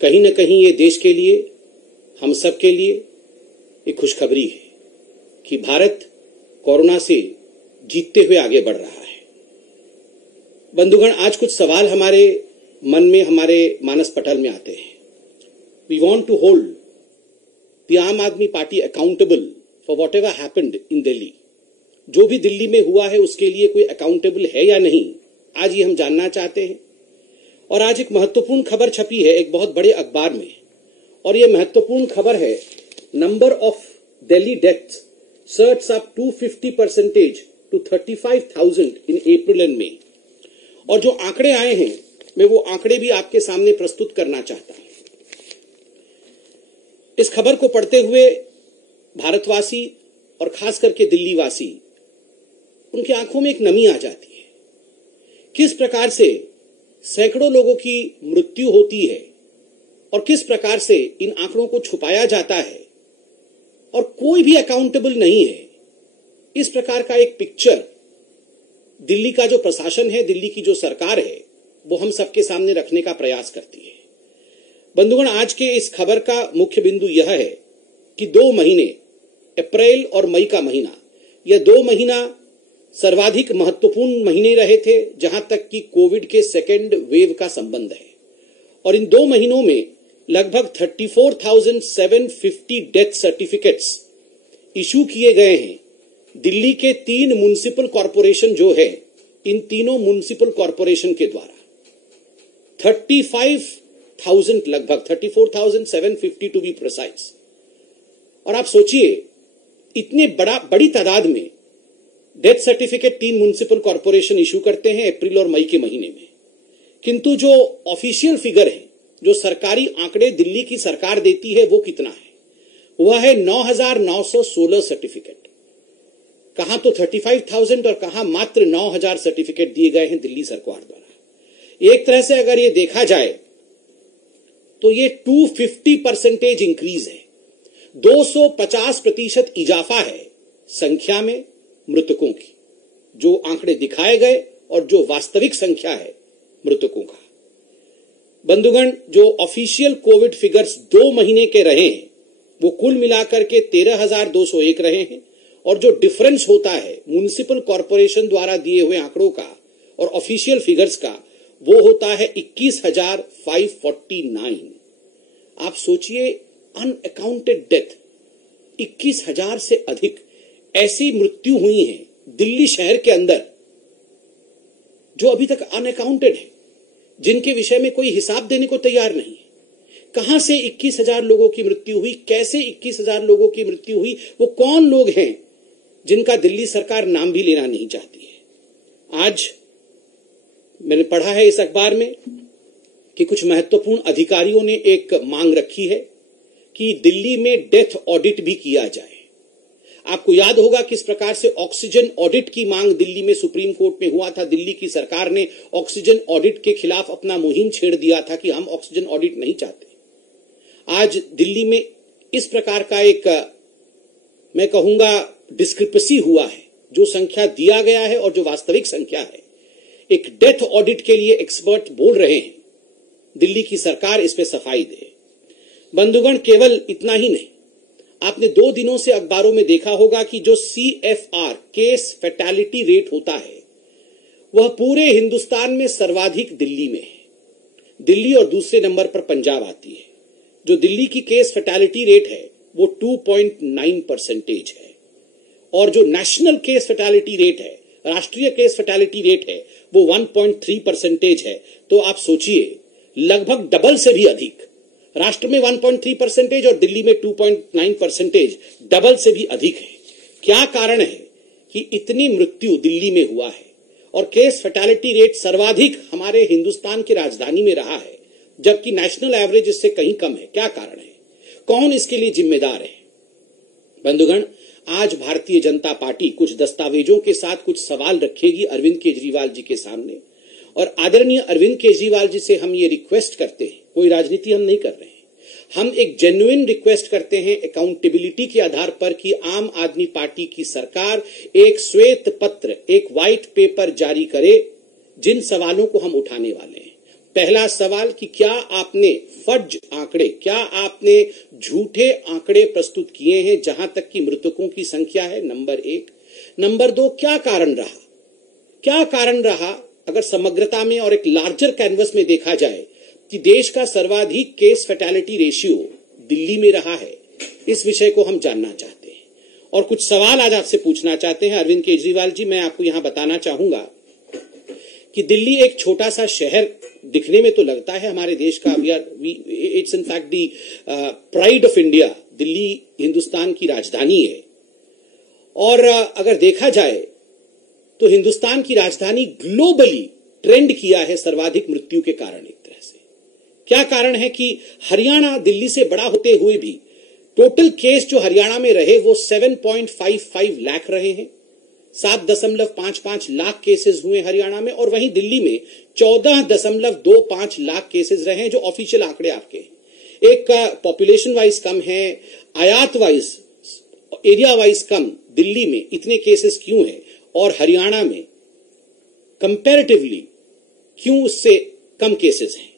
कहीं न कहीं ये देश के लिए, हम सब के लिए एक खुशखबरी है कि भारत कोरोना से जीतते हुए आगे बढ़ रहा है। बंधुगण, आज कुछ सवाल हमारे मन में, हमारे मानस पटल में आते हैं। We want to hold the Aam Aadmi Party accountable for whatever happened in Delhi. जो भी दिल्ली में हुआ है उसके लिए कोई अकाउंटेबल है या नहीं, आज ये हम जानना चाहते हैं। और आज एक महत्वपूर्ण खबर छपी है एक बहुत बड़े अखबार में, और ये महत्वपूर्ण खबर है, number of Delhi deaths surge up 250% to 35,000 in April and May. और जो आंकड़े आए हैं, मैं वो आंकड़े भी आपके सामने प्रस्तुत करना चाहता हूं। इस खबर को पढ़ते हुए भारतवासी और खास करके दिल्ली वासी, उनकी आंखों में एक नमी आ जाती है। किस प्रकार से सैकड़ों लोगों की मृत्यु होती है और किस प्रकार से इन आंकड़ों को छुपाया जाता है और कोई भी अकाउंटेबल नहीं है। इस प्रकार का एक पिक्चर दिल्ली का जो प्रशासन है, दिल्ली की जो सरकार है, वो हम सबके सामने रखने का प्रयास करती है। बंधुगण, आज के इस खबर का मुख्य बिंदु यह है कि 2 महीने, अप्रैल और मई का महीना, यह 2 महीना सर्वाधिक महत्वपूर्ण महीने रहे थे जहां तक कि कोविड के सेकेंड वेव का संबंध है। और इन 2 महीनों में लगभग 34,750 डेथ सर्टिफिकेट्स इशू किए गए हैं। दिल्ली के 3 म्युनिसिपल कॉरपोरेशन जो है, इन तीनों म्युनिसिपल कॉरपोरेशन के द्वारा 35,000, लगभग 34,750 टू बी प्रिसाइज। और आप सोचिए, इतने बड़ी तादाद में death certificate 3 municipal corporation issue करते हैं अप्रैल और मई के महीने में, किंतु जो ऑफिशियल फिगर है, जो सरकारी आंकड़े दिल्ली की सरकार देती है, वो कितना है? वह है 9,916 सर्टिफिकेट। कहां तो 35,000 और कहां मात्र 9,000 सर्टिफिकेट दिए गए हैं दिल्ली सरकार द्वारा। एक तरह से अगर ये देखा जाए तो ये 250% इंक्रीज है, 250% इजाफा है संख्या में मृतकों की, जो आंकड़े दिखाए गए और जो वास्तविक संख्या है मृतकों का। बंधुगण, जो ऑफिशियल कोविड फिगर्स 2 महीने के रहे हैं, वो कुल मिलाकर के 13,201 रहे हैं, और जो डिफरेंस होता है म्युनिसिपल कॉरपोरेशन द्वारा दिए हुए आंकड़ों का और ऑफिशियल फिगर्स का, वो होता है 21,549। आप सोचिए, अनअकाउंटेड डेथ 21,000 से अधिक ऐसी मृत्यु हुई है दिल्ली शहर के अंदर जो अभी तक अनअकाउंटेड है, जिनके विषय में कोई हिसाब देने को तैयार नहीं है। कहां से 21,000 लोगों की मृत्यु हुई, कैसे 21,000 लोगों की मृत्यु हुई, वो कौन लोग हैं जिनका दिल्ली सरकार नाम भी लेना नहीं चाहती है। आज मैंने पढ़ा है इस अखबार में कि कुछ महत्वपूर्ण अधिकारियों ने एक मांग रखी है कि दिल्ली में डेथ ऑडिट भी किया जाए। आपको याद होगा किस प्रकार से ऑक्सीजन ऑडिट की मांग दिल्ली में सुप्रीम कोर्ट में हुआ था। दिल्ली की सरकार ने ऑक्सीजन ऑडिट के खिलाफ अपना मुहिम छेड़ दिया था कि हम ऑक्सीजन ऑडिट नहीं चाहते। आज दिल्ली में इस प्रकार का एक, मैं कहूंगा, डिस्क्रिपेंसी हुआ है। जो संख्या दिया गया है और जो वास्तविक संख्या है, एक डेथ ऑडिट के लिए एक्सपर्ट बोल रहे हैं, दिल्ली की सरकार इस पे सफाई दे। बंधुगण, केवल इतना ही नहीं, आपने 2 दिनों से अखबारों में देखा होगा कि जो CFR केस फैटेलिटी रेट होता है, वह पूरे हिंदुस्तान में सर्वाधिक दिल्ली में है। दिल्ली और दूसरे नंबर पर पंजाब आती है। जो दिल्ली की केस फैटेलिटी रेट है वो 2.9% है, और जो नेशनल केस फैटेलिटी रेट है, राष्ट्रीय केस फैटेलिटी रेट है, वो 1.3% है। तो आप सोचिए, लगभग डबल से भी अधिक। राष्ट्र में 1.3% और दिल्ली में 2.9%, डबल से भी अधिक है। क्या कारण है कि इतनी मृत्यु दिल्ली में हुआ है और केस फैटेलिटी रेट सर्वाधिक हमारे हिंदुस्तान की राजधानी में रहा है, जबकि नेशनल एवरेज इससे कहीं कम है? क्या कारण है? कौन इसके लिए जिम्मेदार है? बंधुगण, आज भारतीय जनता पार्टी कुछ दस्तावेजों के साथ कुछ सवाल रखेगी अरविंद केजरीवाल जी के सामने, और आदरणीय अरविंद केजरीवाल जी से हम ये रिक्वेस्ट करते हैं, कोई राजनीति हम नहीं कर रहे हैं, हम एक जेन्युइन रिक्वेस्ट करते हैं अकाउंटेबिलिटी के आधार पर कि आम आदमी पार्टी की सरकार एक श्वेत पत्र, एक व्हाइट पेपर जारी करे जिन सवालों को हम उठाने वाले हैं। पहला सवाल कि क्या आपने फर्ज आंकड़े, क्या आपने झूठे आंकड़े प्रस्तुत किए हैं जहां तक कि मृतकों की संख्या है, नंबर 1। नंबर 2, क्या कारण रहा, क्या कारण रहा अगर समग्रता में और एक लार्जर कैनवस में देखा जाए कि देश का सर्वाधिक केस फैटेलिटी रेशियो दिल्ली में रहा है। इस विषय को हम जानना चाहते हैं और कुछ सवाल आज आपसे पूछना चाहते हैं। अरविंद केजरीवाल जी, मैं आपको यहां बताना चाहूंगा कि दिल्ली एक छोटा सा शहर दिखने में तो लगता है हमारे देश का, it's in fact the pride of India. Delhi Hindustan की राजधानी है और अगर देखा जाए तो हिंदुस्तान की राजधानी ग्लोबली ट्रेंड किया है सर्वाधिक मृत्यु के कारण। एक तरह से क्या कारण है कि हरियाणा दिल्ली से बड़ा होते हुए भी टोटल केस जो हरियाणा में रहे वो 7.55 लाख रहे हैं, 7.55 लाख केसेस हुए हरियाणा में, और वहीं दिल्ली में 14.25 लाख केसेस रहे हैं, जो ऑफिशियल आंकड़े आपके हैं। एक पॉपुलेशन वाइज कम है, आयात वाइज, एरिया वाइज कम दिल्ली में इतने केसेस क्यों हैं और हरियाणा में कंपैरेटिवली क्यों उससे कम केसेस हैं?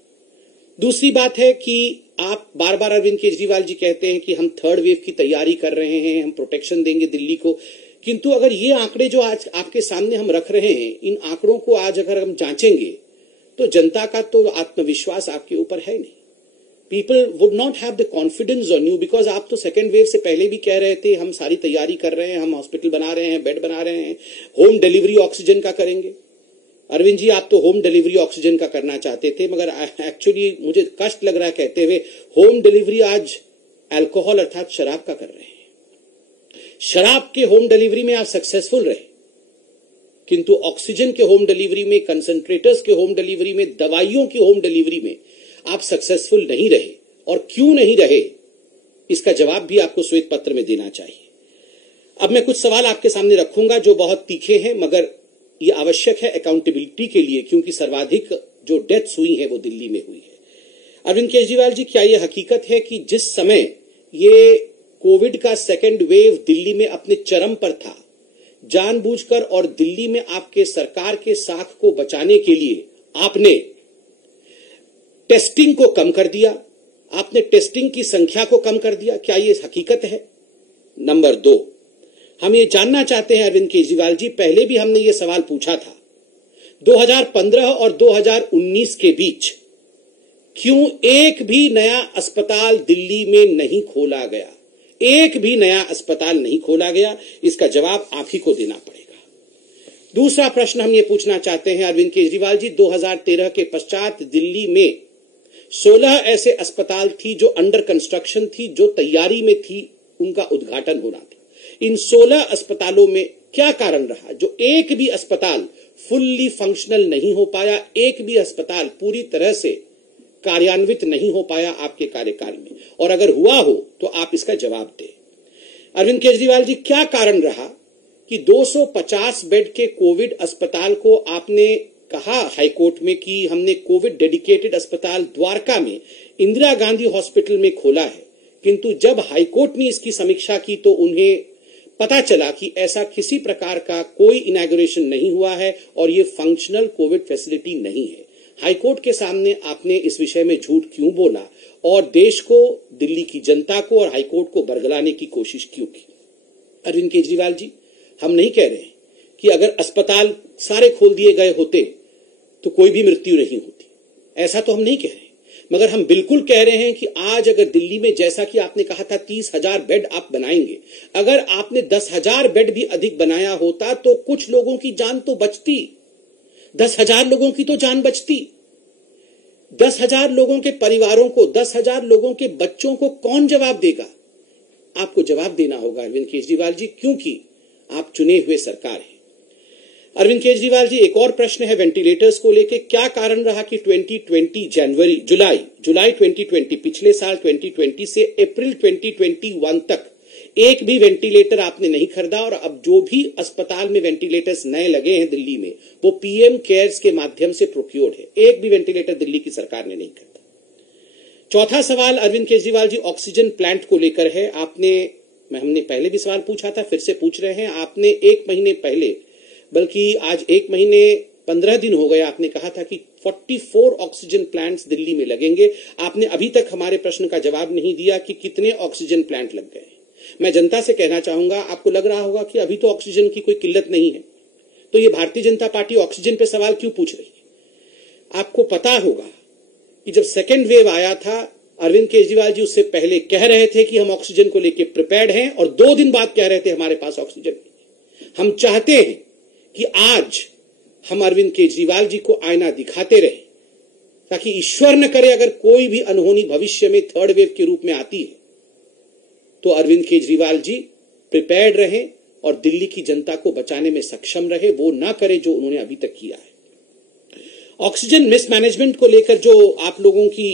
दूसरी बात है कि आप बार बार अरविंद केजरीवाल जी कहते हैं कि हम थर्ड वेव की तैयारी कर रहे हैं, हम प्रोटेक्शन देंगे दिल्ली को, किंतु अगर ये आंकड़े जो आज आपके सामने हम रख रहे हैं, इन आंकड़ों को आज अगर हम जांचेंगे तो जनता का तो आत्मविश्वास आपके ऊपर है नहीं। People would not have the confidence on you, because आप तो सेकेंड वेव से पहले भी कह रहे थे हम सारी तैयारी कर रहे हैं, हम हॉस्पिटल बना रहे हैं, बेड बना रहे हैं, होम डिलीवरी ऑक्सीजन का करेंगे। अरविंद जी, आप तो होम डिलीवरी ऑक्सीजन का करना चाहते थे, मगर एक्चुअली मुझे कष्ट लग रहा है कहते हुए, होम डिलीवरी आज अल्कोहल अर्थात शराब का कर रहे हैं। शराब के होम डिलीवरी में आप सक्सेसफुल रहे, किंतु ऑक्सीजन के होम डिलीवरी में, कंसंट्रेटर्स के होम डिलीवरी में, दवाइयों की होम डिलीवरी में आप सक्सेसफुल नहीं रहे। और क्यों नहीं रहे, इसका जवाब भी आपको श्वेत पत्र में देना चाहिए। अब मैं कुछ सवाल आपके सामने रखूंगा जो बहुत तीखे हैं, मगर ये आवश्यक है अकाउंटेबिलिटी के लिए, क्योंकि सर्वाधिक जो डेथ्स हुई है वो दिल्ली में हुई है। अरविंद केजरीवाल जी, क्या यह हकीकत है कि जिस समय ये कोविड का सेकेंड वेव दिल्ली में अपने चरम पर था, जानबूझकर और दिल्ली में आपके सरकार के साख को बचाने के लिए आपने टेस्टिंग को कम कर दिया, आपने टेस्टिंग की संख्या को कम कर दिया, क्या यह हकीकत है? नंबर 2, हम ये जानना चाहते हैं अरविंद केजरीवाल जी, पहले भी हमने ये सवाल पूछा था, 2015 और 2019 के बीच क्यों एक भी नया अस्पताल दिल्ली में नहीं खोला गया? एक भी नया अस्पताल नहीं खोला गया, इसका जवाब आप ही को देना पड़ेगा। दूसरा प्रश्न हम ये पूछना चाहते हैं अरविंद केजरीवाल जी, 2013 के पश्चात दिल्ली में 16 ऐसे अस्पताल थी जो अंडर कंस्ट्रक्शन थी, जो तैयारी में थी, उनका उद्घाटन होना था। इन 16 अस्पतालों में क्या कारण रहा जो एक भी अस्पताल फुल्ली फंक्शनल नहीं हो पाया, एक भी अस्पताल पूरी तरह से कार्यान्वित नहीं हो पाया आपके कार्यकाल में? और अगर हुआ हो तो आप इसका जवाब दें। अरविंद केजरीवाल जी, क्या कारण रहा कि 250 बेड के कोविड अस्पताल को आपने कहा हाईकोर्ट में कि हमने कोविड डेडिकेटेड अस्पताल द्वारका में इंदिरा गांधी हॉस्पिटल में खोला है, किंतु जब हाईकोर्ट ने इसकी समीक्षा की तो उन्हें पता चला कि ऐसा किसी प्रकार का कोई इनॉग्रेशन नहीं हुआ है और ये फंक्शनल कोविड फैसिलिटी नहीं है। हाईकोर्ट के सामने आपने इस विषय में झूठ क्यों बोला और देश को, दिल्ली की जनता को और हाईकोर्ट को बरगलाने की कोशिश क्यों की? अरविंद केजरीवाल जी, हम नहीं कह रहे हैं कि अगर अस्पताल सारे खोल दिए गए होते तो कोई भी मृत्यु नहीं होती, ऐसा तो हम नहीं कह रहे, मगर हम बिल्कुल कह रहे हैं कि आज अगर दिल्ली में, जैसा कि आपने कहा था 30,000 बेड आप बनाएंगे, अगर आपने 10,000 बेड भी अधिक बनाया होता तो कुछ लोगों की जान तो बचती, 10,000 लोगों की तो जान बचती। 10,000 लोगों के परिवारों को, 10,000 लोगों के बच्चों को कौन जवाब देगा? आपको जवाब देना होगा अरविंद केजरीवाल जी, क्योंकि आप चुने हुए सरकार हैं। अरविंद केजरीवाल जी, एक और प्रश्न है वेंटिलेटर्स को लेके, क्या कारण रहा कि 2020 जुलाई 2020, पिछले साल 2020 से अप्रैल 2021 तक एक भी वेंटिलेटर आपने नहीं खरीदा, और अब जो भी अस्पताल में वेंटिलेटर्स नए लगे हैं दिल्ली में वो पीएम केयर्स के माध्यम से प्रोक्योर्ड है, एक भी वेंटिलेटर दिल्ली की सरकार ने नहीं खरीदा। चौथा सवाल अरविंद केजरीवाल जी ऑक्सीजन प्लांट को लेकर है। हमने पहले भी सवाल पूछा था, फिर से पूछ रहे हैं। आपने 1 महीने पहले, बल्कि आज 1 महीने 15 दिन हो गए, आपने कहा था कि 44 ऑक्सीजन प्लांट्स दिल्ली में लगेंगे। आपने अभी तक हमारे प्रश्न का जवाब नहीं दिया कि कितने ऑक्सीजन प्लांट लग गए। मैं जनता से कहना चाहूंगा, आपको लग रहा होगा कि अभी तो ऑक्सीजन की कोई किल्लत नहीं है, तो ये भारतीय जनता पार्टी ऑक्सीजन पे सवाल क्यों पूछ रही है? आपको पता होगा कि जब सेकेंड वेव आया था, अरविंद केजरीवाल जी उससे पहले कह रहे थे कि हम ऑक्सीजन को लेकर प्रिपेयर्ड हैं, और 2 दिन बाद कह रहे थे हमारे पास ऑक्सीजन नहीं। हम चाहते हैं कि आज हम अरविंद केजरीवाल जी को आईना दिखाते रहे, ताकि ईश्वर न करे अगर कोई भी अनहोनी भविष्य में थर्ड वेव के रूप में आती है, तो अरविंद केजरीवाल जी प्रिपेयर्ड रहें और दिल्ली की जनता को बचाने में सक्षम रहे, वो ना करे जो उन्होंने अभी तक किया है। ऑक्सीजन मिसमैनेजमेंट को लेकर जो आप लोगों की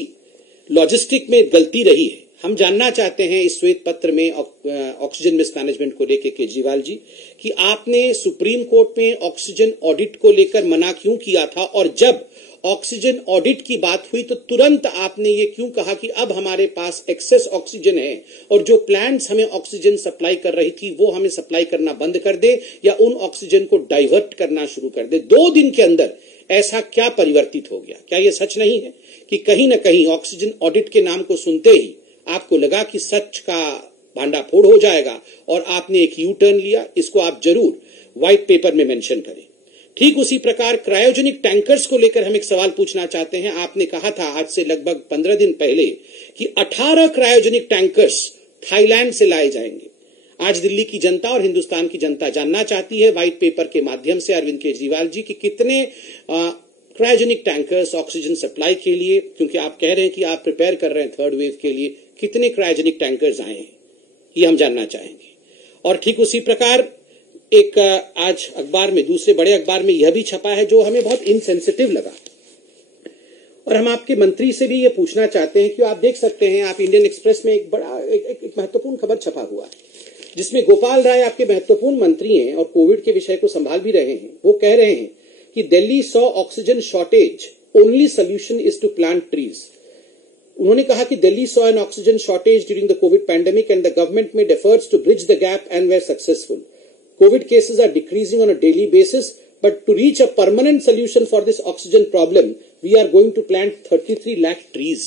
लॉजिस्टिक में गलती रही है, हम जानना चाहते हैं इस श्वेत पत्र में ऑक्सीजन मिसमैनेजमेंट को लेकर केजरीवाल जी कि आपने सुप्रीम कोर्ट में ऑक्सीजन ऑडिट को लेकर मना क्यों किया था, और जब ऑक्सीजन ऑडिट की बात हुई तो तुरंत आपने ये क्यों कहा कि अब हमारे पास एक्सेस ऑक्सीजन है और जो प्लांट्स हमें ऑक्सीजन सप्लाई कर रही थी वो हमें सप्लाई करना बंद कर दे या उन ऑक्सीजन को डाइवर्ट करना शुरू कर दे। 2 दिन के अंदर ऐसा क्या परिवर्तित हो गया? क्या यह सच नहीं है कि कहीं ना कहीं ऑक्सीजन ऑडिट के नाम को सुनते ही आपको लगा कि सच का भांडाफोड़ हो जाएगा और आपने एक यू टर्न लिया? इसको आप जरूर व्हाइट पेपर में मेंशन करें। ठीक उसी प्रकार क्रायोजेनिक टैंकर्स को लेकर हम एक सवाल पूछना चाहते हैं। आपने कहा था आज से लगभग 15 दिन पहले कि 18 क्रायोजेनिक टैंकर्स थाईलैंड से लाए जाएंगे। आज दिल्ली की जनता और हिंदुस्तान की जनता जानना चाहती है व्हाइट पेपर के माध्यम से अरविंद केजरीवाल जी की कितने क्रायोजेनिक टैंकर्स ऑक्सीजन सप्लाई के लिए, क्योंकि आप कह रहे हैं कि आप प्रिपेयर कर रहे हैं थर्ड वेव के लिए, कितने क्रायोजेनिक टैंकर्स आए हैं, ये हम जानना चाहेंगे। और ठीक उसी प्रकार एक आज अखबार में, दूसरे बड़े अखबार में यह भी छपा है जो हमें बहुत इनसेंसिटिव लगा, और हम आपके मंत्री से भी ये पूछना चाहते हैं कि आप देख सकते हैं, आप इंडियन एक्सप्रेस में एक बड़ा एक महत्वपूर्ण खबर छपा हुआ है जिसमें गोपाल राय आपके महत्वपूर्ण मंत्री हैं और कोविड के विषय को संभाल भी रहे हैं। वो कह रहे हैं कि Delhi saw oxygen shortage, only solution is to plant trees. उन्होंने कहा कि Delhi saw an oxygen shortage during the COVID pandemic and the government made efforts to bridge the gap and were successful. COVID cases are decreasing on a daily basis, but to reach a permanent solution for this oxygen problem, we are going to plant 33 lakh trees.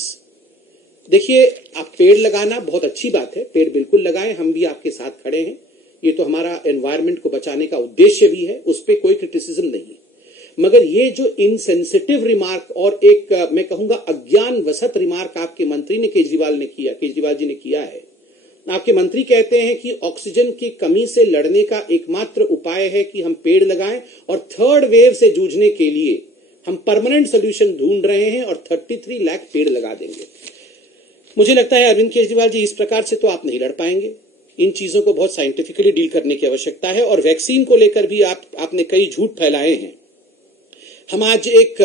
देखिए, आप पेड़ लगाना बहुत अच्छी बात है, पेड़ बिल्कुल लगाएं, हम भी आपके साथ खड़े हैं। ये तो हमारा एनवायरनमेंट को बचाने का उद्देश्य भी है, उस पर कोई क्रिटिसिज्म नहीं है। मगर ये जो इनसेंसिटिव रिमार्क और एक मैं कहूंगा अज्ञान वसत रिमार्क आपके मंत्री ने केजरीवाल जी ने किया है। आपके मंत्री कहते हैं कि ऑक्सीजन की कमी से लड़ने का एकमात्र उपाय है कि हम पेड़ लगाएं और थर्ड वेव से जूझने के लिए हम परमानेंट सोल्यूशन ढूंढ रहे हैं और 33 लाख पेड़ लगा देंगे। मुझे लगता है अरविंद केजरीवाल जी, इस प्रकार से तो आप नहीं लड़ पाएंगे। इन चीजों को बहुत साइंटिफिकली डील करने की आवश्यकता है। और वैक्सीन को लेकर भी आपने कई झूठ फैलाए हैं। हम आज एक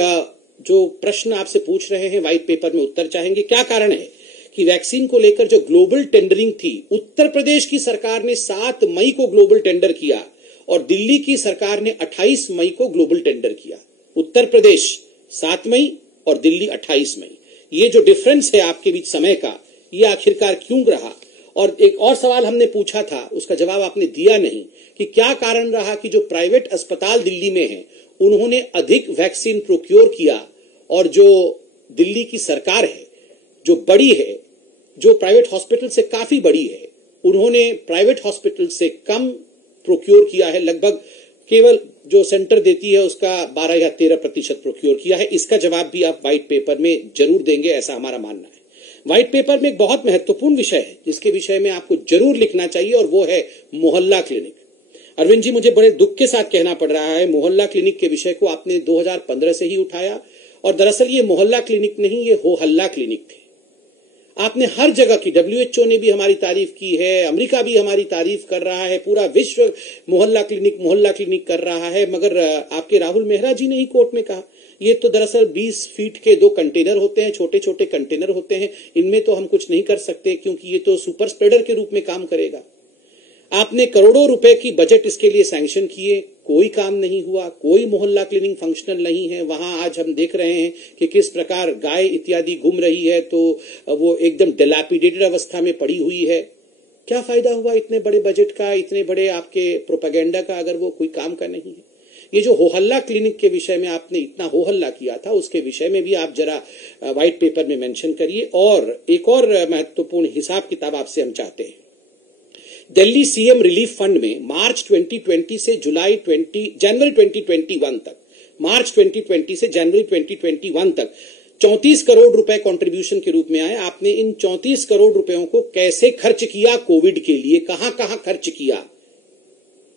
जो प्रश्न आपसे पूछ रहे हैं व्हाइट पेपर में उत्तर चाहेंगे। क्या कारण है कि वैक्सीन को लेकर जो ग्लोबल टेंडरिंग थी, उत्तर प्रदेश की सरकार ने 7 मई को ग्लोबल टेंडर किया और दिल्ली की सरकार ने 28 मई को ग्लोबल टेंडर किया। उत्तर प्रदेश 7 मई और दिल्ली 28 मई। ये जो डिफरेंस है आपके बीच समय का, ये आखिरकार क्यों रहा? और एक और सवाल हमने पूछा था, उसका जवाब आपने दिया नहीं कि क्या कारण रहा कि जो प्राइवेट अस्पताल दिल्ली में हैं उन्होंने अधिक वैक्सीन प्रोक्योर किया और जो दिल्ली की सरकार है, जो बड़ी है, जो प्राइवेट हॉस्पिटल से काफी बड़ी है, उन्होंने प्राइवेट हॉस्पिटल से कम प्रोक्योर किया है। लगभग केवल जो सेंटर देती है उसका 12 या 13% प्रोक्योर किया है। इसका जवाब भी आप व्हाइट पेपर में जरूर देंगे, ऐसा हमारा मानना है। व्हाइट पेपर में एक बहुत महत्वपूर्ण विषय है जिसके विषय में आपको जरूर लिखना चाहिए और वो है मोहल्ला क्लिनिक। अरविंद जी, मुझे बड़े दुख के साथ कहना पड़ रहा है, मोहल्ला क्लिनिक के विषय को आपने 2015 से ही उठाया और दरअसल ये मोहल्ला क्लिनिक नहीं, ये हो हल्ला क्लिनिक थे। आपने हर जगह की, WHO ने भी हमारी तारीफ की है, अमेरिका भी हमारी तारीफ कर रहा है, पूरा विश्व मोहल्ला क्लिनिक कर रहा है, मगर आपके राहुल मेहरा जी ने ही कोर्ट में कहा ये तो दरअसल 20 फीट के 2 कंटेनर होते हैं, छोटे छोटे कंटेनर होते हैं, इनमें तो हम कुछ नहीं कर सकते क्योंकि ये तो सुपर स्प्रेडर के रूप में काम करेगा। आपने करोड़ों रुपए की बजट इसके लिए सैंक्शन किए, कोई काम नहीं हुआ, कोई मोहल्ला क्लिनिक फंक्शनल नहीं है। वहां आज हम देख रहे हैं कि किस प्रकार गाय इत्यादि घूम रही है तो वो एकदम डिलैपिडेटेड अवस्था में पड़ी हुई है। क्या फायदा हुआ इतने बड़े बजट का, इतने बड़े आपके प्रोपेगेंडा का, अगर वो कोई काम का नहीं है? ये जो हो-हल्ला क्लिनिक के विषय में आपने इतना हो हल्ला किया था, उसके विषय में भी आप जरा व्हाइट पेपर में मेंशन करिए। और एक और महत्वपूर्ण हिसाब किताब आपसे हम चाहते हैं। दिल्ली सीएम रिलीफ फंड में मार्च 2020 से जनवरी 2021 तक, मार्च 2020 से जनवरी 2021 तक 34 करोड़ रुपए कंट्रीब्यूशन के रूप में आए। आपने इन 34 करोड़ रुपयों को कैसे खर्च किया, कोविड के लिए कहां कहां खर्च किया,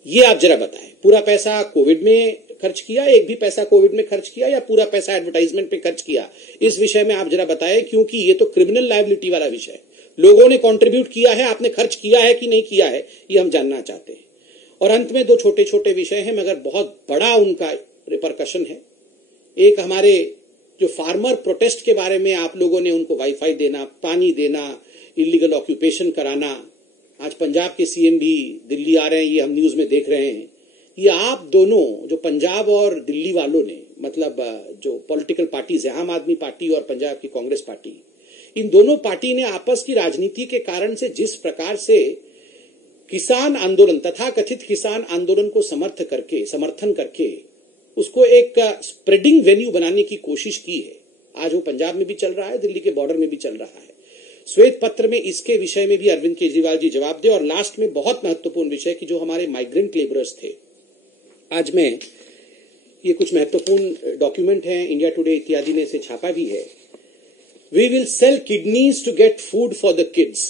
ये आप जरा बताएं। पूरा पैसा कोविड में खर्च किया, एक भी पैसा कोविड में खर्च किया, या पूरा पैसा एडवर्टाइजमेंट पे खर्च किया, इस विषय में आप जरा बताएं, क्योंकि ये तो क्रिमिनल लायबिलिटी वाला विषय है। लोगों ने कंट्रीब्यूट किया है, आपने खर्च किया है कि नहीं किया है, ये हम जानना चाहते हैं। और अंत में दो छोटे छोटे विषय हैं, मगर बहुत बड़ा उनका रिपरकशन है। एक, हमारे जो फार्मर प्रोटेस्ट के बारे में आप लोगों ने उनको वाईफाई देना, पानी देना, इलीगल ऑक्यूपेशन कराना। आज पंजाब के सीएम भी दिल्ली आ रहे हैं, ये हम न्यूज में देख रहे हैं। ये आप दोनों, जो पंजाब और दिल्ली वालों ने, मतलब जो पॉलिटिकल पार्टीज है, आम आदमी पार्टी और पंजाब की कांग्रेस पार्टी, इन दोनों पार्टी ने आपस की राजनीति के कारण से जिस प्रकार से किसान आंदोलन, तथा कथित किसान आंदोलन को समर्थन करके उसको एक स्प्रेडिंग वेन्यू बनाने की कोशिश की है। आज वो पंजाब में भी चल रहा है, दिल्ली के बॉर्डर में भी चल रहा है। श्वेत पत्र में इसके विषय में भी अरविंद केजरीवाल जी जवाब दे। और लास्ट में बहुत महत्वपूर्ण विषय कि जो हमारे माइग्रेंट लेबरर्स थे, आज मैं ये कुछ महत्वपूर्ण डॉक्यूमेंट हैं, इंडिया टुडे इत्यादि ने इसे छापा भी है। We will sell kidneys to get food for the kids.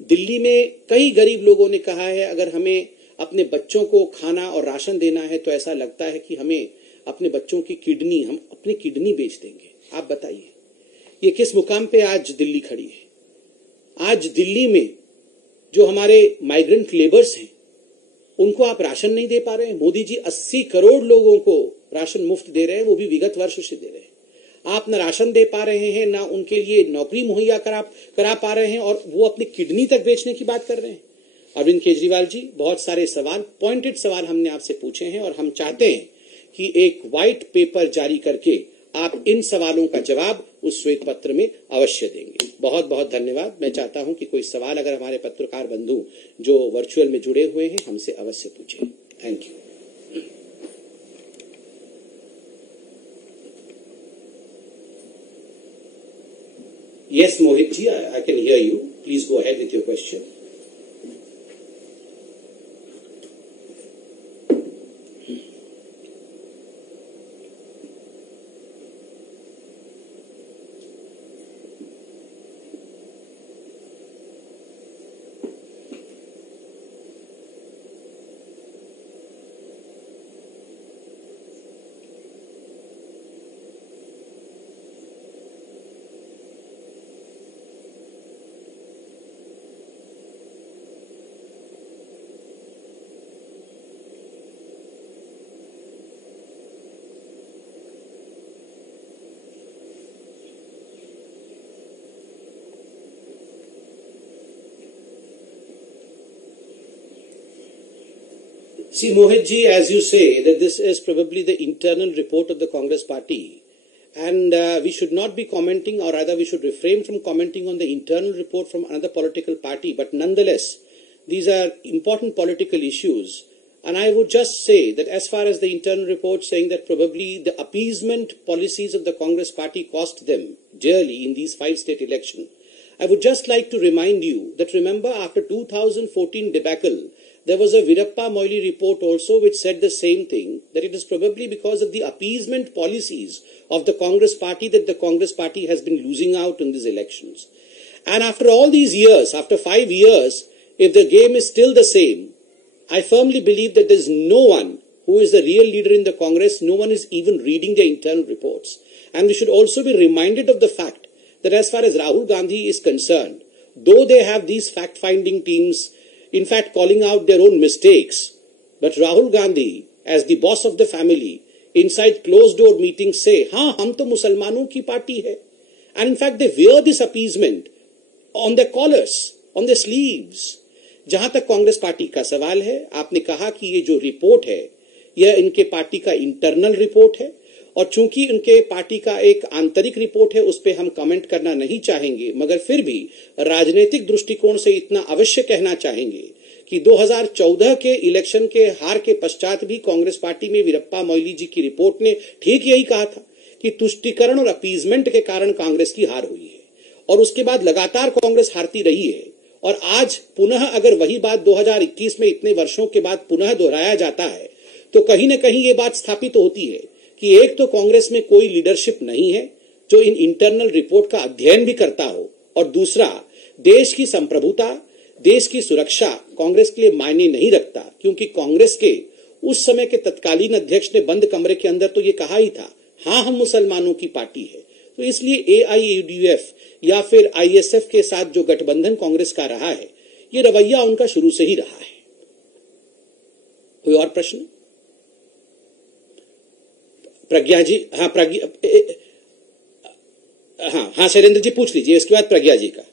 Delhi में कई गरीब लोगों ने कहा है, अगर हमें अपने बच्चों को खाना और राशन देना है तो ऐसा लगता है कि हमें अपने बच्चों की किडनी, हम अपनी किडनी बेच देंगे। आप बताइए, ये किस मुकाम पे आज दिल्ली खड़ी है। आज दिल्ली में जो हमारे माइग्रेंट लेबर्स हैं, उनको आप राशन नहीं दे पा रहे हैं। मोदी जी 80 करोड़ लोगों को राशन मुफ्त दे रहे हैं, वो भी विगत वर्ष से दे रहे हैं। आप न राशन दे पा रहे हैं, ना उनके लिए नौकरी मुहैया करा पा रहे हैं, और वो अपनी किडनी तक बेचने की बात कर रहे हैं। अरविंद केजरीवाल जी, बहुत सारे सवाल, पॉइंटेड सवाल हमने आपसे पूछे हैं, और हम चाहते हैं कि एक व्हाइट पेपर जारी करके आप इन सवालों का जवाब उस श्वेत पत्र में अवश्य देंगे। बहुत बहुत धन्यवाद। मैं चाहता हूं कि कोई सवाल अगर हमारे पत्रकार बंधु जो वर्चुअल में जुड़े हुए हैं, हमसे अवश्य पूछें। Thank you. Yes, Mohit ji, I can hear you. Please go ahead with your question. See, Mohit ji, as you say, that this is probably the internal report of the Congress party, and we should not be commenting, or rather we should refrain from commenting on the internal report from another political party, but nonetheless, these are important political issues. And I would just say that as far as the internal report saying that probably the appeasement policies of the Congress party cost them dearly in these 5 state elections, I would just like to remind you that remember after 2014 debacle, there was a Virappa Moily report also which said the same thing, that it is probably because of the appeasement policies of the Congress party that the Congress party has been losing out in these elections. And after all these years, after 5 years, if the game is still the same, I firmly believe that there is no one who is the real leader in the Congress, no one is even reading the internal reports. And we should also be reminded of the fact that as far as Rahul Gandhi is concerned, though they have these fact-finding teams, in fact calling out their own mistakes, but Rahul Gandhi, as the boss of the family, inside closed-door meetings say, हाँ हम तो मुसलमानों की party है. And in fact they wear this appeasement on their collars, on their sleeves. जहां तक Congress party का सवाल है, आपने कहा कि ये जो रिपोर्ट है, यह इनके पार्टी का इंटरनल रिपोर्ट है, और चूंकि उनके पार्टी का एक आंतरिक रिपोर्ट है, उस पे हम कमेंट करना नहीं चाहेंगे, मगर फिर भी राजनीतिक दृष्टिकोण से इतना अवश्य कहना चाहेंगे कि 2014 के इलेक्शन के हार के पश्चात भी कांग्रेस पार्टी में वीरप्पा मोइली जी की रिपोर्ट ने ठीक यही कहा था कि तुष्टीकरण और अपीजमेंट के कारण कांग्रेस की हार हुई है, और उसके बाद लगातार कांग्रेस हारती रही है। और आज पुनः अगर वही बात 2021 में इतने वर्षों के बाद पुनः दोहराया जाता है तो कहीं न कहीं ये बात स्थापित होती है कि एक तो कांग्रेस में कोई लीडरशिप नहीं है जो इन इंटरनल रिपोर्ट का अध्ययन भी करता हो, और दूसरा, देश की संप्रभुता, देश की सुरक्षा कांग्रेस के लिए मायने नहीं रखता, क्योंकि कांग्रेस के उस समय के तत्कालीन अध्यक्ष ने बंद कमरे के अंदर तो ये कहा ही था, हाँ हम मुसलमानों की पार्टी है। तो इसलिए AIUDF या फिर ISF के साथ जो गठबंधन कांग्रेस का रहा है, ये रवैया उनका शुरू से ही रहा है। कोई और प्रश्न? प्रज्ञा जी, हाँ प्रज्ञा, हाँ शैलेंद्र जी पूछ लीजिए, इसके बाद प्रज्ञा जी का।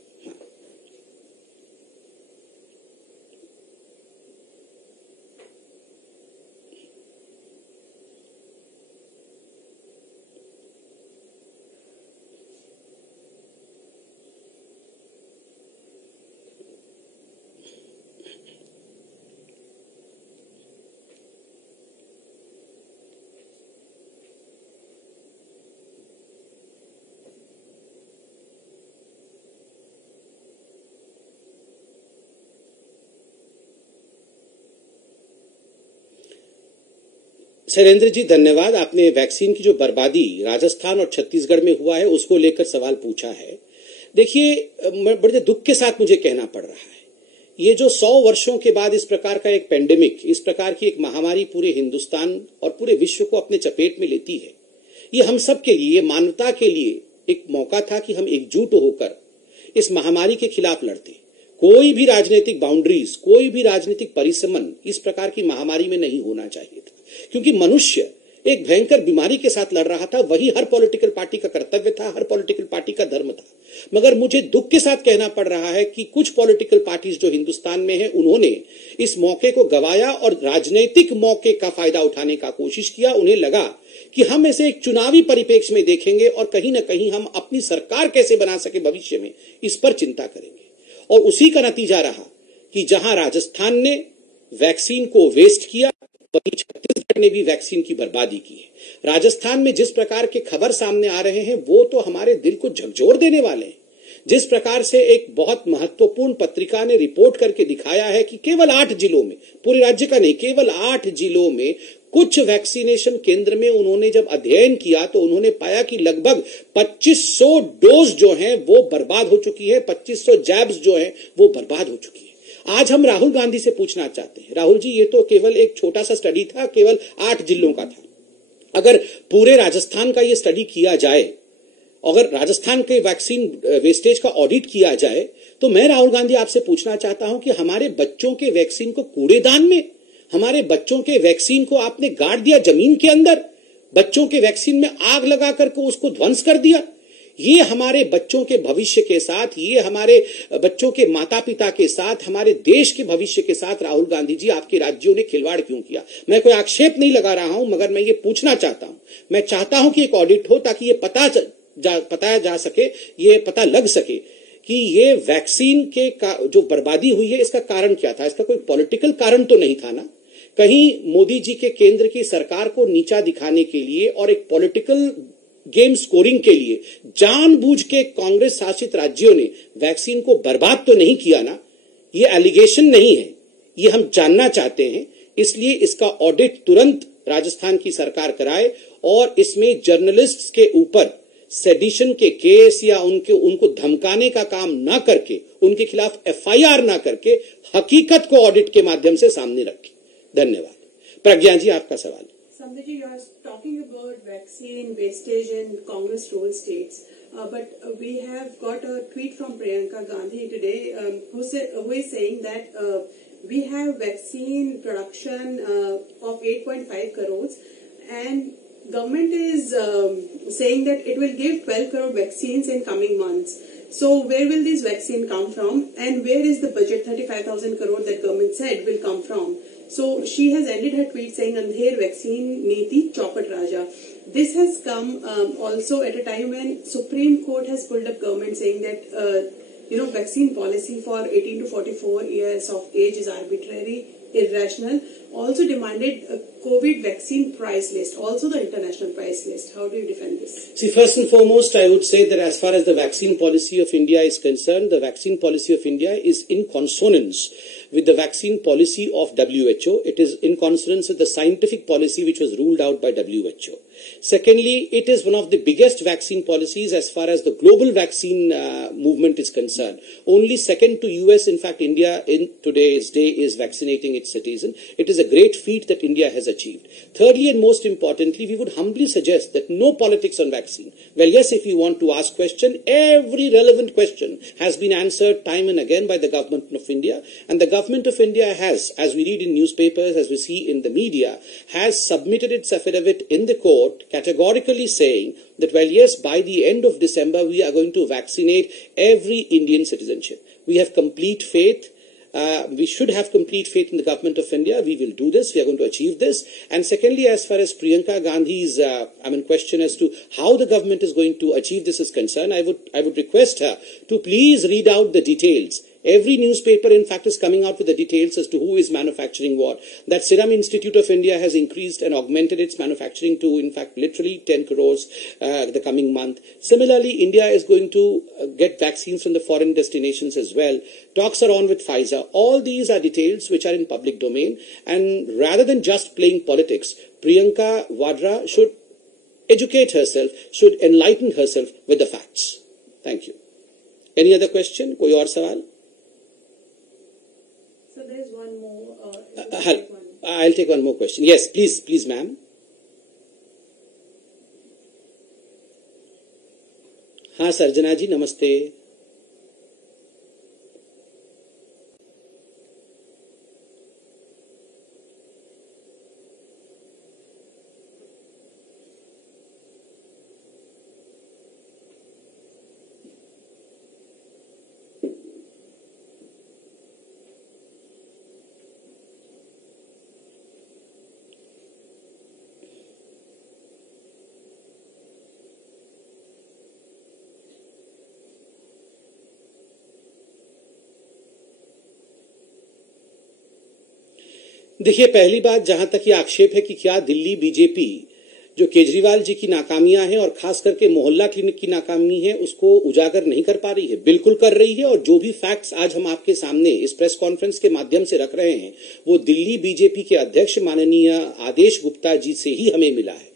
शैलेंद्र जी धन्यवाद। आपने वैक्सीन की जो बर्बादी राजस्थान और छत्तीसगढ़ में हुआ है उसको लेकर सवाल पूछा है। देखिए, बड़े दुख के साथ मुझे कहना पड़ रहा है, ये जो 100 वर्षों के बाद इस प्रकार का एक पेंडेमिक, इस प्रकार की एक महामारी पूरे हिंदुस्तान और पूरे विश्व को अपने चपेट में लेती है, ये हम सब के लिए, मानवता के लिए एक मौका था कि हम एकजुट होकर इस महामारी के खिलाफ लड़ते। कोई भी राजनीतिक बाउंड्रीज, कोई भी राजनीतिक परिसमन इस प्रकार की महामारी में नहीं होना चाहिए था, क्योंकि मनुष्य एक भयंकर बीमारी के साथ लड़ रहा था। वही हर पॉलिटिकल पार्टी का कर्तव्य था, हर पॉलिटिकल पार्टी का धर्म था। मगर मुझे दुख के साथ कहना पड़ रहा है कि कुछ पॉलिटिकल पार्टीज जो हिंदुस्तान में हैं, उन्होंने इस मौके को गवाया और राजनीतिक मौके का फायदा उठाने का कोशिश किया। उन्हें लगा कि हम इसे एक चुनावी परिप्रेक्ष्य में देखेंगे और कहीं ना कहीं हम अपनी सरकार कैसे बना सके भविष्य में, इस पर चिंता करेंगे। और उसी का नतीजा रहा कि जहां राजस्थान ने वैक्सीन को वेस्ट किया, वहीं छत्तीसगढ़ ने भी वैक्सीन की बर्बादी की है। राजस्थान में जिस प्रकार के खबर सामने आ रहे हैं वो तो हमारे दिल को झकझोर देने वाले हैं। जिस प्रकार से एक बहुत महत्वपूर्ण पत्रिका ने रिपोर्ट करके दिखाया है कि केवल 8 जिलों में, पूरे राज्य का नहीं, केवल 8 जिलों में कुछ वैक्सीनेशन केंद्र में उन्होंने जब अध्ययन किया तो उन्होंने पाया कि लगभग 2500 डोज जो हैं वो बर्बाद हो चुकी है, 2500 जैब्स जो हैं वो बर्बाद हो चुकी है। आज हम राहुल गांधी से पूछना चाहते हैं, राहुल जी, ये तो केवल एक छोटा सा स्टडी था, केवल 8 जिलों का था। अगर पूरे राजस्थान का ये स्टडी किया जाए, अगर राजस्थान के वैक्सीन वेस्टेज का ऑडिट किया जाए, तो मैं राहुल गांधी आपसे पूछना चाहता हूं कि हमारे बच्चों के वैक्सीन को कूड़ेदान में, हमारे बच्चों के वैक्सीन को आपने गाड़ दिया जमीन के अंदर, बच्चों के वैक्सीन में आग लगा करके उसको ध्वंस कर दिया। ये हमारे बच्चों के भविष्य के साथ, ये हमारे बच्चों के माता पिता के साथ, हमारे देश के भविष्य के साथ राहुल गांधी जी आपके राज्यों ने खिलवाड़ क्यों किया? मैं कोई आक्षेप नहीं लगा रहा हूं, मगर मैं ये पूछना चाहता हूं, मैं चाहता हूं कि एक ऑडिट हो ताकि ये बताया जा सके, ये पता लग सके कि ये वैक्सीन के जो बर्बादी हुई है इसका कारण क्या था। इसका कोई पॉलिटिकल कारण तो नहीं था ना? कहीं मोदी जी के केंद्र की सरकार को नीचा दिखाने के लिए और एक पॉलिटिकल गेम स्कोरिंग के लिए जानबूझ के कांग्रेस शासित राज्यों ने वैक्सीन को बर्बाद तो नहीं किया ना? ये एलिगेशन नहीं है, ये हम जानना चाहते हैं। इसलिए इसका ऑडिट तुरंत राजस्थान की सरकार कराए और इसमें जर्नलिस्ट्स के ऊपर सेडिशन के केस या उनको धमकाने का काम ना करके, उनके खिलाफ FIR ना करके, हकीकत को ऑडिट के माध्यम से सामने रखें। धन्यवाद। प्रज्ञा जी, आपका सवाल। Samdeji, you are talking about vaccine wastage in Congress role states, but we have got a tweet from Priyanka Gandhi today, who is saying that we have vaccine production of 8.5 crores, and government is saying that it will give 12 crore vaccines in coming months. So where will this vaccine come from, and where is the budget 35,000 crore that government said will come from? So she has ended her tweet saying Andher vaccine niti Chaupat Raja. This has come also at a time when Supreme Court has pulled up government saying that vaccine policy for 18 to 44 years of age is arbitrary, irrational. Also demanded a COVID vaccine price list, also the international price list. How do you defend this? See, first and foremost, I would say that as far as the vaccine policy of India is concerned, the vaccine policy of India is in consonance with the vaccine policy of WHO. It is in consonance with the scientific policy which was ruled out by WHO. Secondly, it is one of the biggest vaccine policies as far as the global vaccine movement is concerned. Only second to US, in fact, India in today's day is vaccinating its citizens. It is a great feat that India has achieved. Thirdly, and most importantly, we would humbly suggest that no politics on vaccine. Well, yes, if you want to ask question, every relevant question has been answered time and again by the government of India. And the government of India has, as we read in newspapers, as we see in the media, has submitted its affidavit in the court categorically saying that, well, yes, by the end of December, we are going to vaccinate every Indian citizenship. We have complete faith. We should have complete faith in the government of India. We will do this. We are going to achieve this. And secondly, as far as Priyanka Gandhi's question as to how the government is going to achieve this is concerned, I would request her to please read out the details. Every newspaper, in fact, is coming out with the details as to who is manufacturing what. That Serum Institute of India has increased and augmented its manufacturing to, in fact, literally 10 crores the coming month. Similarly, India is going to get vaccines from the foreign destinations as well. Talks are on with Pfizer. All these are details which are in public domain. And rather than just playing politics, Priyanka Vadra should educate herself, should enlighten herself with the facts. Thank you. Any other question? Koi aur sawal? So there's one more. I'll take one more question. Yes, please, ma'am. हाँ सर्जना जी नमस्ते. देखिए, पहली बात जहां तक ये आक्षेप है कि क्या दिल्ली बीजेपी जो केजरीवाल जी की नाकामियां हैं और खास करके मोहल्ला क्लिनिक की नाकामी है उसको उजागर नहीं कर पा रही है, बिल्कुल कर रही है. और जो भी फैक्ट्स आज हम आपके सामने इस प्रेस कॉन्फ्रेंस के माध्यम से रख रहे हैं वो दिल्ली बीजेपी के अध्यक्ष माननीय आदेश गुप्ता जी से ही हमें मिला है.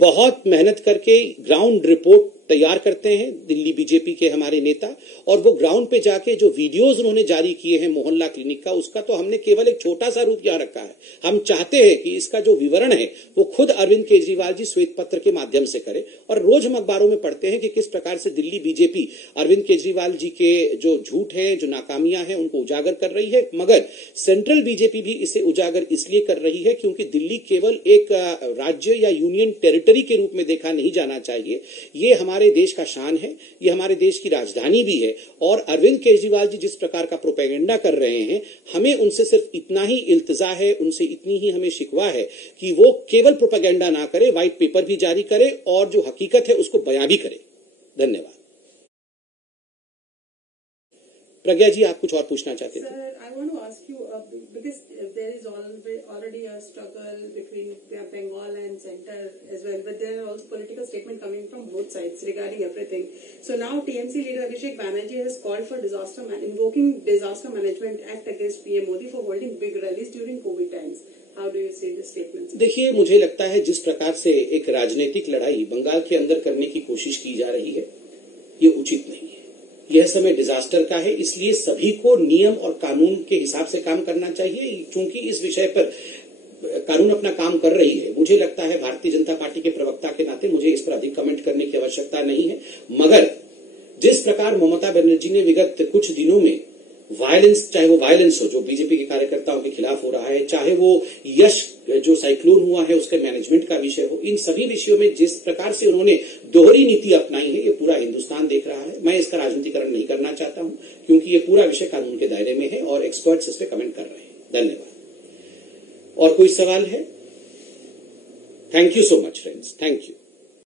बहुत मेहनत करके ग्राउंड रिपोर्ट तैयार करते हैं दिल्ली बीजेपी के हमारे नेता, और वो ग्राउंड पे जाके जो वीडियोस उन्होंने जारी किए हैं मोहल्ला क्लिनिक का, उसका तो हमने केवल एक छोटा सा रूप यहां रखा है. हम चाहते हैं कि इसका जो विवरण है वो खुद अरविंद केजरीवाल जी श्वेत पत्र के माध्यम से करें. और रोज हम अखबारों में पढ़ते हैं कि किस प्रकार से दिल्ली बीजेपी अरविंद केजरीवाल जी के जो झूठ है, जो नाकामियां हैं, उनको उजागर कर रही है. मगर सेंट्रल बीजेपी भी इसे उजागर इसलिए कर रही है क्योंकि दिल्ली केवल एक राज्य या यूनियन टेरिटरी के रूप में देखा नहीं जाना चाहिए. ये हमारे देश का शान है, ये हमारे देश की राजधानी भी है. और अरविंद केजरीवाल जी जिस प्रकार का प्रोपेगेंडा कर रहे हैं, हमें उनसे सिर्फ इतना ही इल्तिजा है, उनसे इतनी ही हमें शिकवा है कि वो केवल प्रोपेगेंडा ना करे, व्हाइट पेपर भी जारी करे और जो हकीकत है उसको बयां भी करे. धन्यवाद. प्रज्ञा जी, आप कुछ और पूछना चाहते थे? Sir, I want to ask you because there is already a struggle between Bengal and center as well, but there are also political statement coming from both sides regarding everything. So now TMC leader Abhishek Banerjee has called for invoking Disaster Management Act against PM Modi for holding big rallies during COVID times. How do you see this statement? देखिए, मुझे लगता है जिस प्रकार से एक राजनीतिक लड़ाई बंगाल के अंदर करने की कोशिश की जा रही है, ये उचित नहीं है. यह समय डिजास्टर का है, इसलिए सभी को नियम और कानून के हिसाब से काम करना चाहिए. चूंकि इस विषय पर कानून अपना काम कर रही है, मुझे लगता है भारतीय जनता पार्टी के प्रवक्ता के नाते मुझे इस पर अधिक कमेंट करने की आवश्यकता नहीं है. मगर जिस प्रकार ममता बनर्जी ने विगत कुछ दिनों में वायलेंस, चाहे वो वायलेंस हो जो बीजेपी के कार्यकर्ताओं के खिलाफ हो रहा है, चाहे वो यश जो साइक्लोन हुआ है उसके मैनेजमेंट का विषय हो, इन सभी विषयों में जिस प्रकार से उन्होंने दोहरी नीति अपनाई है, ये पूरा हिंदुस्तान देख रहा है. मैं इसका राजनीतिकरण नहीं करना चाहता हूं क्योंकि ये पूरा विषय कानून के दायरे में है और एक्सपर्ट्स इस पे कमेंट कर रहे हैं. धन्यवाद. और कोई सवाल है? Thank you so much friends. Thank you.